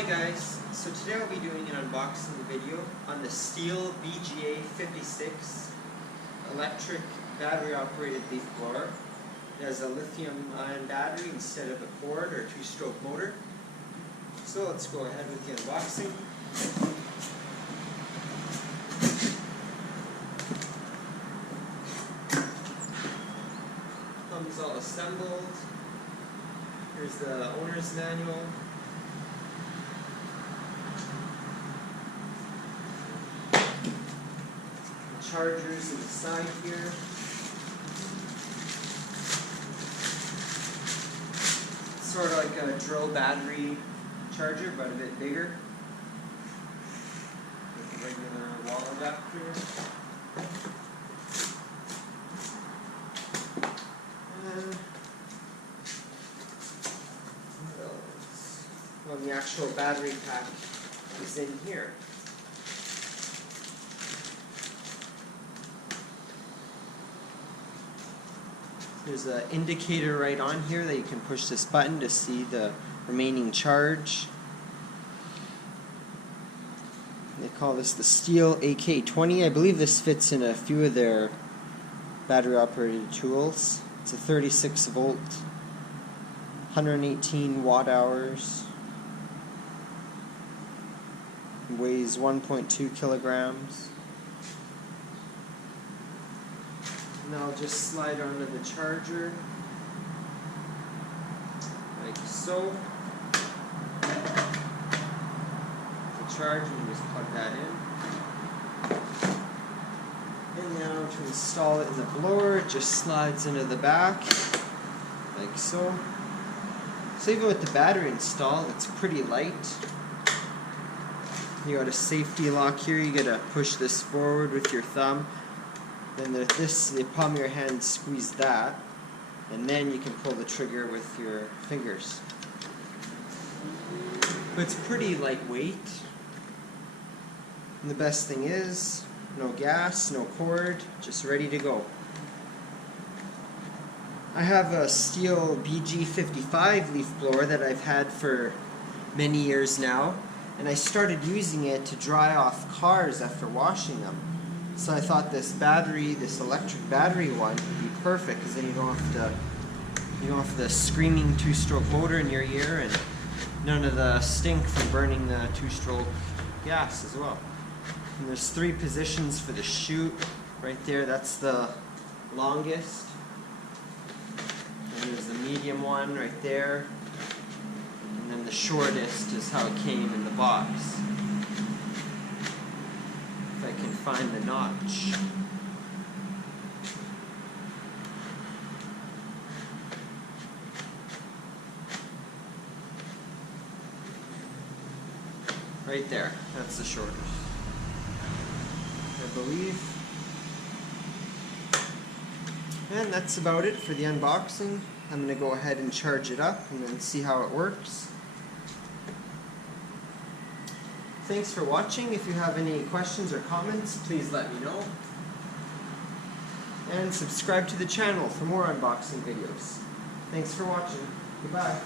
Hi guys, so today I'll be doing an unboxing video on the Stihl BGA 56 electric battery operated leaf blower. It has a lithium ion battery instead of a cord or two-stroke motor. So let's go ahead with the unboxing. Comes all assembled. Here's the owner's manual. Chargers on the side here. Sort of like a drill battery charger, but a bit bigger. With a regular wall adapter. And what else? Well, the actual battery pack is in here. There's an indicator right on here that you can push this button to see the remaining charge. They call this the Stihl AK20. I believe this fits in a few of their battery operated tools. It's a 36 volt, 118 watt hours. It weighs 1.2 kilograms. Now I'll just slide onto the charger, like so. The charge, and just plug that in. And now to install it in the blower, it just slides into the back, like so. So even with the battery installed, it's pretty light. You got a safety lock here, you gotta push this forward with your thumb. Then the palm of your hand, squeeze that, and then you can pull the trigger with your fingers. But it's pretty lightweight. And the best thing is, no gas, no cord, just ready to go. I have a Stihl BGA 55 leaf blower that I've had for many years now, and I started using it to dry off cars after washing them. So I thought this electric battery one would be perfect, because then you don't have the screaming two-stroke motor in your ear and none of the stink from burning the two-stroke gas as well. And there's 3 positions for the chute right there. That's the longest. And there's the medium one right there. And then the shortest is how it came in the box. If I can find the notch. Right there, that's the shortest, I believe. And that's about it for the unboxing. I'm going to go ahead and charge it up and then see how it works. Thanks for watching. If you have any questions or comments, please let me know. And subscribe to the channel for more unboxing videos. Thanks for watching. Goodbye.